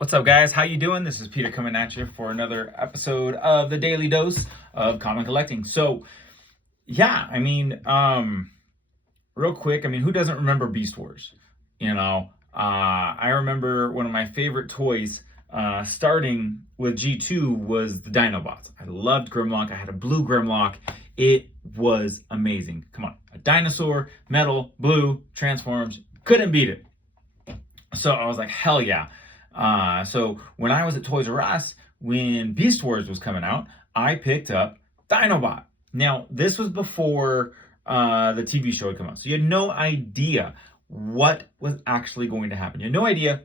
What's up, guys? How you doing? This is Peter coming at you for another episode of the Daily Dose of Comic Collecting. So, yeah, real quick, who doesn't remember Beast Wars? I remember one of my favorite toys, starting with G2, was the Dinobots. I loved Grimlock. I had a blue Grimlock. It was amazing. Come on, a dinosaur, metal, blue, transforms. Couldn't beat it. So I was like, hell yeah. So when I was at Toys R Us, when Beast Wars was coming out, I picked up Dinobot. Now, this was before the TV show had come out. So you had no idea what was actually going to happen. You had no idea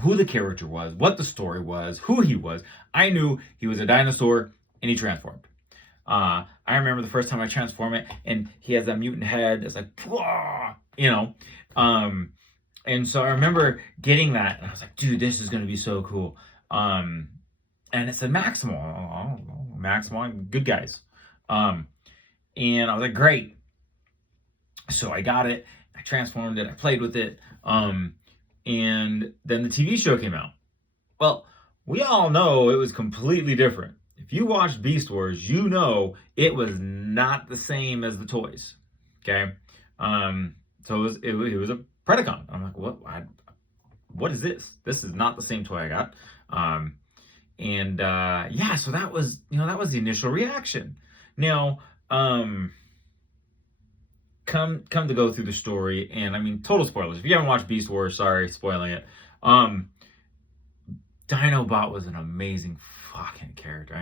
who the character was, what the story was, who he was. I knew he was a dinosaur and he transformed. I remember the first time I transformed it and he has that mutant head. It's like, and so I remember getting that, and I was like, dude, this is going to be so cool. And it said Maximal. Oh, Maximal, good guys. And I was like, great. So I got it. I transformed it. I played with it. And then the TV show came out. Well, we all know it was completely different. If you watched Beast Wars, you know it was not the same as the toys. Okay? So it was a Predacon. I'm like, what is this? This is not the same toy I got. So that was the initial reaction. Now, come to go through the story, and total spoilers. If you haven't watched Beast Wars, sorry, spoiling it. Dinobot was an amazing fucking character.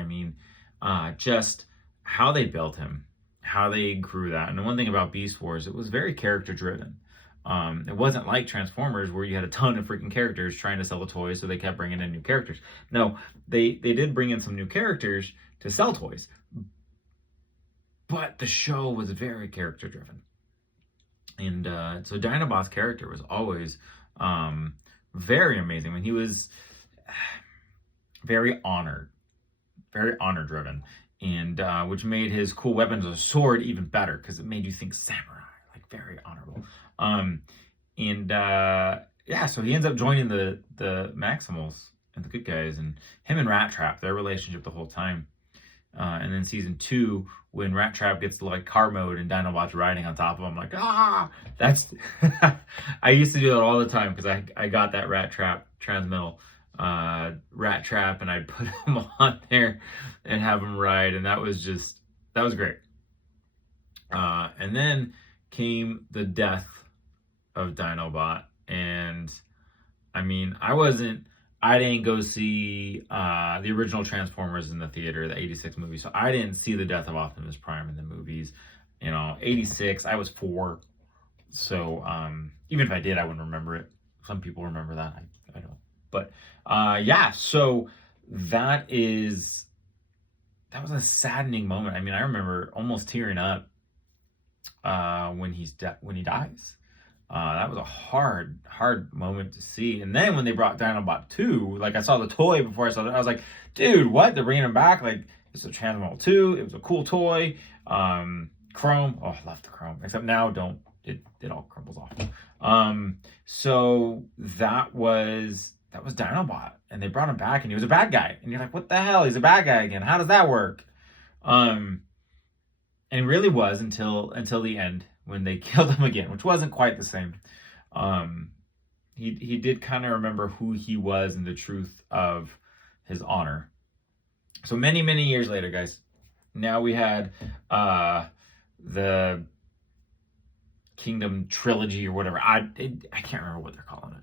Just how they built him, how they grew that. And the one thing about Beast Wars, it was very character driven. It wasn't like Transformers where you had a ton of freaking characters trying to sell the toys, so they kept bringing in new characters. No, they did bring in some new characters to sell toys, but the show was very character driven. And so Dinobot's character was always very amazing. He was very honor driven, and which made his cool weapons of a sword even better because it made you think samurai, like very honorable. So he ends up joining the Maximals and the good guys, and him and Rat Trap, their relationship the whole time. And then season 2, when Rat Trap gets to like car mode and Dinobot's riding on top of him, like, that's, I used to do that all the time because I got that Rat Trap transmittal, Rat Trap, and I'd put him on there and have him ride. And that was great. And then came the death of Dinobot, and I didn't go see the original Transformers in the theater, the 86 movie, so I didn't see the death of Optimus Prime in the movies. 86, I was 4, so even if I did, I wouldn't remember it. Some people remember that, I don't. But so that was a saddening moment. I remember almost tearing up when he dies. That was a hard moment to see. And then when they brought Dinobot 2, like, I saw the toy before I saw it, I was like, dude, what? They're bringing him back? Like, it's a Transformer 2. It was a cool toy. Chrome. Oh, I love the chrome. Except now, it all crumbles off. So that was Dinobot. And they brought him back, and he was a bad guy. And you're like, what the hell? He's a bad guy again. How does that work? And it really was until the end, when they killed him again, which wasn't quite the same. He did kind of remember who he was and the truth of his honor. So many, many years later, guys, now we had the Kingdom trilogy or whatever. I can't remember what they're calling it.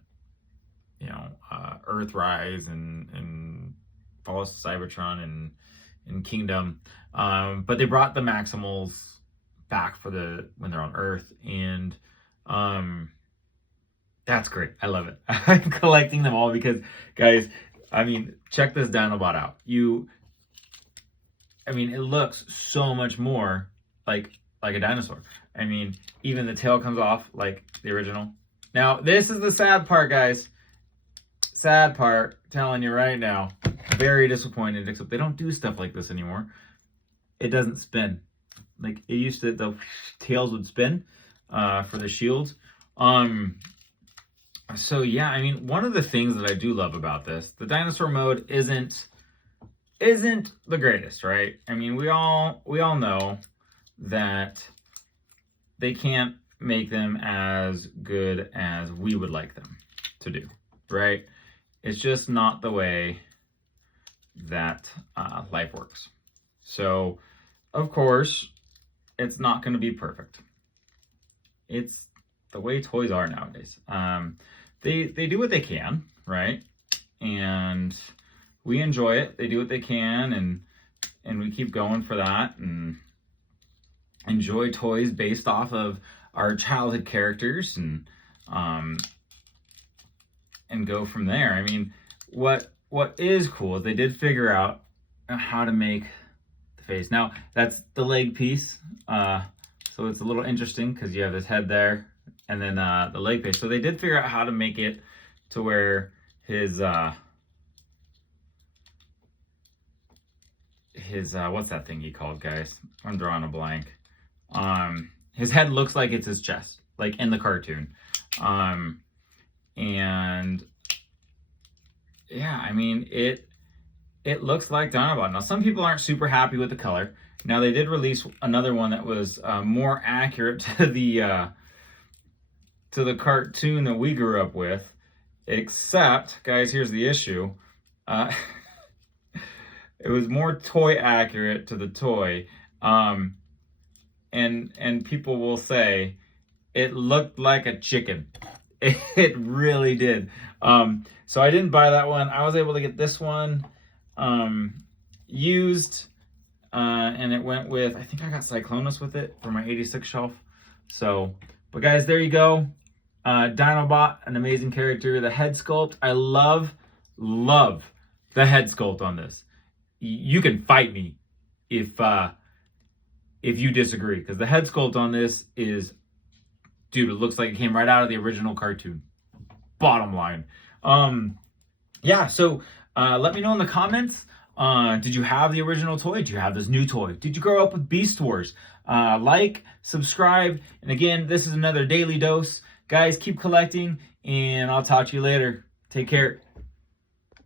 Earthrise and Fall of Cybertron and Kingdom. But they brought the Maximals back when they're on Earth, and that's great. I love it. I'm collecting them all because, guys, check this Dinobot out. It looks so much more like a dinosaur. Even the tail comes off like the original. Now, this is the sad part, guys. Sad part, telling you right now. Very disappointed, except they don't do stuff like this anymore. It doesn't spin. Like, it used to, the tails would spin for the shields. So yeah, I mean, one of the things that I do love about this, the dinosaur mode isn't the greatest, right? I mean, we all know that they can't make them as good as we would like them to do, right? It's just not the way that life works. So, of course, it's not going to be perfect. It's the way toys are nowadays. They do what they can, right? And we enjoy it. They do what they can, and we keep going for that, and enjoy toys based off of our childhood characters, and go from there. I mean, what is cool is they did figure out how to make the face. Now that's the leg piece, so it's a little interesting because you have this head there, and then the leg piece. So they did figure out how to make it to where his what's that thing he called, guys? I'm drawing a blank. His head looks like it's his chest, like in the cartoon. And yeah, I mean, it looks like Dinobot. Now, some people aren't super happy with the color. Now, they did release another one that was more accurate to the cartoon that we grew up with. Except, guys, here's the issue. It was more toy accurate to the toy. And people will say it looked like a chicken. It really did. So I didn't buy that one. I was able to get this one used, and it went with, I think I got Cyclonus with it for my 86 shelf. So, but guys, there you go. Dinobot, an amazing character. The head sculpt, I love the head sculpt on this. You can fight me if you disagree, because the head sculpt on this is, dude, it looks like it came right out of the original cartoon. Bottom line. Yeah, so let me know in the comments. Did you have the original toy? Did you have this new toy? Did you grow up with Beast Wars? Like, subscribe, and again, this is another daily dose. Guys, keep collecting, and I'll talk to you later. Take care.